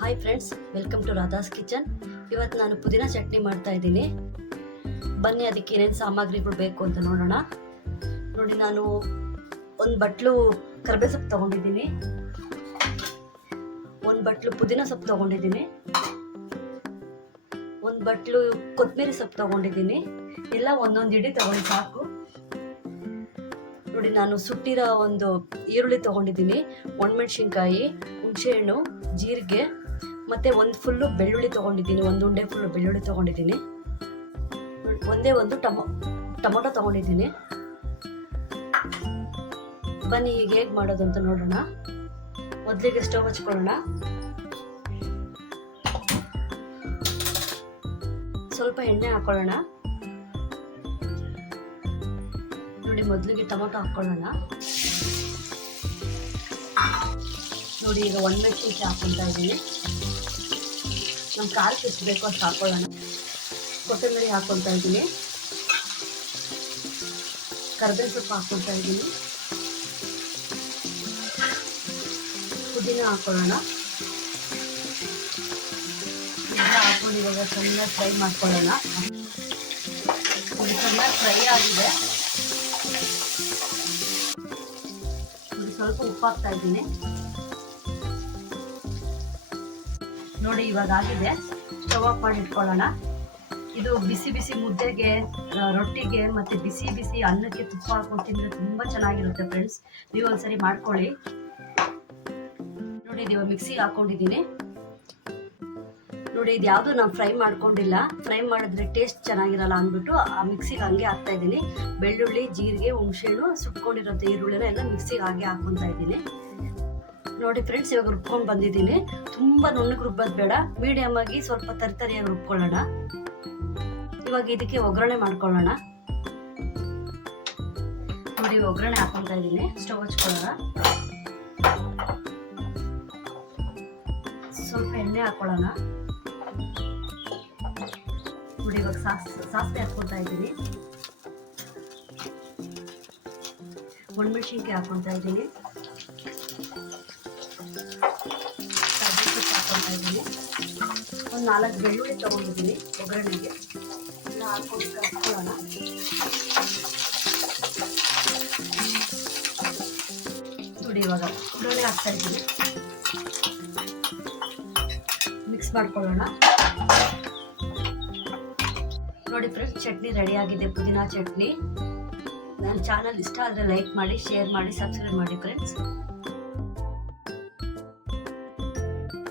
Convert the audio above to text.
Hi friends, welcome to Radha's kitchen. ಇವತ್ತು ನಾನು ಪುದೀನ ಚಟ್ನಿ ಮಾಡ್ತಾ ಇದ್ದೀನಿ. ಬನ್ನಿ ಅದಕ್ಕೆ ಏನೇನು ಸಾಮಗ್ರಿಗಳು ಬೇಕು ಅಂತ ನೋಡೋಣ. ನೋಡಿ, ನಾನು ಒಂದು ಬಟ್ಲು ಕರಿಬೇವು ಸೊಪ್ಪು ತೊಗೊಂಡಿದ್ದೀನಿ, ಒಂದು ಬಟ್ಲು ಪುದೀನ ಸೊಪ್ಪು ತೊಗೊಂಡಿದ್ದೀನಿ, ಒಂದು ಬಟ್ಲು ಕೊತ್ತಂಬರಿ ಸೊಪ್ಪು ತೊಗೊಂಡಿದ್ದೀನಿ. ಎಲ್ಲ ಒಂದೊಂದು ಇಡಿ ತೊಗೊಂಡು ಸಾಕು. ನೋಡಿ, ನಾನು ಸುಟ್ಟಿರೋ ಒಂದು ಈರುಳ್ಳಿ ತೊಗೊಂಡಿದ್ದೀನಿ, ಒಣಮೆಣಸಿನ್ಕಾಯಿ, ಹುಣಸೆಹಣ್ಣು, ಜೀರಿಗೆ ಮತ್ತು ಒಂದು ಫುಲ್ಲು ಬೆಳ್ಳುಳ್ಳಿ ತೊಗೊಂಡಿದ್ದೀನಿ, ಒಂದು ಉಂಡೆ ಫುಲ್ಲು ಬೆಳ್ಳುಳ್ಳಿ ತೊಗೊಂಡಿದ್ದೀನಿ. ಒಂದೇ ಒಂದು ಟೊಮೊಟೊ ತೊಗೊಂಡಿದ್ದೀನಿ. ಬನ್ನಿ ಈಗ ಹೇಗೆ ಮಾಡೋದು ಅಂತ ನೋಡೋಣ. ಮೊದಲಿಗೆ ಸ್ಟವ್ ಹಚ್ಕೊಳ್ಳೋಣ. ಸ್ವಲ್ಪ ಎಣ್ಣೆ ಹಾಕೊಳ್ಳೋಣ. ನೋಡಿ, ಮೊದಲಿಗೆ ಟೊಮೊಟೊ ಹಾಕ್ಕೊಳ್ಳೋಣ. ನೋಡಿ, ಈಗ ಒಣಮೆಣಸಿನ್ಕಾಯಿ ಹಾಕ್ಕೊಳ್ತಾ ಇದ್ದೀನಿ. ನಮ್ಮ ಖಾರಕ್ಕೆ ಎಷ್ಟು ಬೇಕೋ ಅಷ್ಟು ಹಾಕ್ಕೊಳ್ಳೋಣ. ಕೊತ್ತಂಬರಿ ಹಾಕ್ಕೊಳ್ತಾ ಇದ್ದೀನಿ, ಕರಿಬೇವು ಸೊಪ್ಪು ಹಾಕ್ಕೊಳ್ತಾ ಇದ್ದೀನಿ, ಪುದೀನ ಹಾಕ್ಕೊಳ್ಳೋಣ. ಎಲ್ಲ ಹಾಕ್ಕೊಂಡು ಇವಾಗ ಚೆನ್ನಾಗಿ ಫ್ರೈ ಮಾಡ್ಕೊಳ್ಳೋಣ. ಚೆನ್ನಾಗಿ ಫ್ರೈ ಆಗಿದೆ. ಸ್ವಲ್ಪ ಉಪ್ಪು ಹಾಕ್ತಾ ಇದ್ದೀನಿ. ನೋಡಿ, ಇವಾಗ ಆಗಿದೆ. ಸ್ಟವ್ ಆಫ್ ಮಾಡಿ ಇಟ್ಕೊಳ್ಳೋಣ. ಇದು ಬಿಸಿ ಬಿಸಿ ಮುದ್ದೆಗೆ, ರೊಟ್ಟಿಗೆ ಮತ್ತು ಬಿಸಿ ಬಿಸಿ ಅನ್ನಕ್ಕೆ ತುಪ್ಪ ಹಾಕೊಂಡು ತಿಂದರೆ ತುಂಬ ಚೆನ್ನಾಗಿರುತ್ತೆ ಫ್ರೆಂಡ್ಸ್. ನೀವು ಒಂದ್ಸರಿ ಮಾಡ್ಕೊಳ್ಳಿ. ನೋಡಿ, ಇದು ಮಿಕ್ಸಿಗೆ ಹಾಕ್ಕೊಂಡಿದ್ದೀನಿ. ನೋಡಿ, ಇದು ಯಾವುದು ನಾನು ಫ್ರೈ ಮಾಡ್ಕೊಂಡಿಲ್ಲ. ಫ್ರೈ ಮಾಡಿದ್ರೆ ಟೇಸ್ಟ್ ಚೆನ್ನಾಗಿರಲ್ಲ ಅಂದ್ಬಿಟ್ಟು ಆ ಮಿಕ್ಸಿಗೆ ಹಂಗೆ ಹಾಕ್ತಾ ಇದ್ದೀನಿ. ಬೆಳ್ಳುಳ್ಳಿ, ಜೀರಿಗೆ, ಹುಣಸೆಹಣ್ಣು, ಸುಟ್ಕೊಂಡಿರೋಂಥ ಈರುಳ್ಳಿನ ಎಲ್ಲ ಮಿಕ್ಸಿಗೆ ಹಾಗೆ ಹಾಕ್ಕೊತಾ ಇದ್ದೀನಿ. ನೋಡಿ ಫ್ರೆಂಡ್ಸ್, ಇವಾಗ ರುಬ್ಕೊಂಡು ಬಂದಿದ್ದೀನಿ. ತುಂಬ ನುಣ್ಣಗೆ ರುಬ್ಬೋದು ಬೇಡ, ಮೀಡಿಯಮ್ ಆಗಿ ಸ್ವಲ್ಪ ತರಿತರಿಯಾಗಿ ರುಬ್ಕೊಳ್ಳೋಣ. ಇವಾಗ ಇದಕ್ಕೆ ಒಗ್ಗರಣೆ ಮಾಡ್ಕೊಳ್ಳೋಣ. ನೋಡಿ, ಒಗ್ಗರಣೆ ಹಾಕೊತಾ ಇದ್ದೀನಿ. ಸ್ಟವ್ ಹಚ್ಕೊಳ್ಳೋಣ. ಸ್ವಲ್ಪ ಎಣ್ಣೆ ಹಾಕೊಳ್ಳೋಣ. ನೋಡಿ, ಇವಾಗ ಸಾಸಿವೆ ಹಾಕ್ಕೊತಾ ಇದ್ದೀನಿ, ಒಣಮೆಣಸಿನ್ಕಾಯಿ ಹಾಕ್ಕೊತಾ ಇದ್ದೀನಿ, ಹಾಕ್ಕೊತಾ ಇದ್ದೀನಿ, ಒಂದು 4 ಬೆಳ್ಳುಳ್ಳಿ ತೊಗೊಂಡಿದ್ದೀನಿ ಒಗ್ಗರಣೆಗೆ. ಎಲ್ಲ ಹಾಕೊಂಡು ಕರ್ಕೊಳ್ಳೋಣ. ನೋಡಿ, ಇವಾಗ ಒಗ್ಗರಣೆ ಹಾಕ್ತಾ ಇದ್ದೀನಿ, ಮಿಕ್ಸ್ ಮಾಡ್ಕೊಳ್ಳೋಣ. ನೋಡಿ ಫ್ರೆಂಡ್ಸ್, ಚಟ್ನಿ ರೆಡಿ ಆಗಿದೆ, ಪುದೀನ ಚಟ್ನಿ. ನನ್ನ ಚಾನಲ್ ಇಷ್ಟ ಆದರೆ ಲೈಕ್ ಮಾಡಿ, ಶೇರ್ ಮಾಡಿ, ಸಬ್ಸ್ಕ್ರೈಬ್ ಮಾಡಿ ಫ್ರೆಂಡ್ಸ್.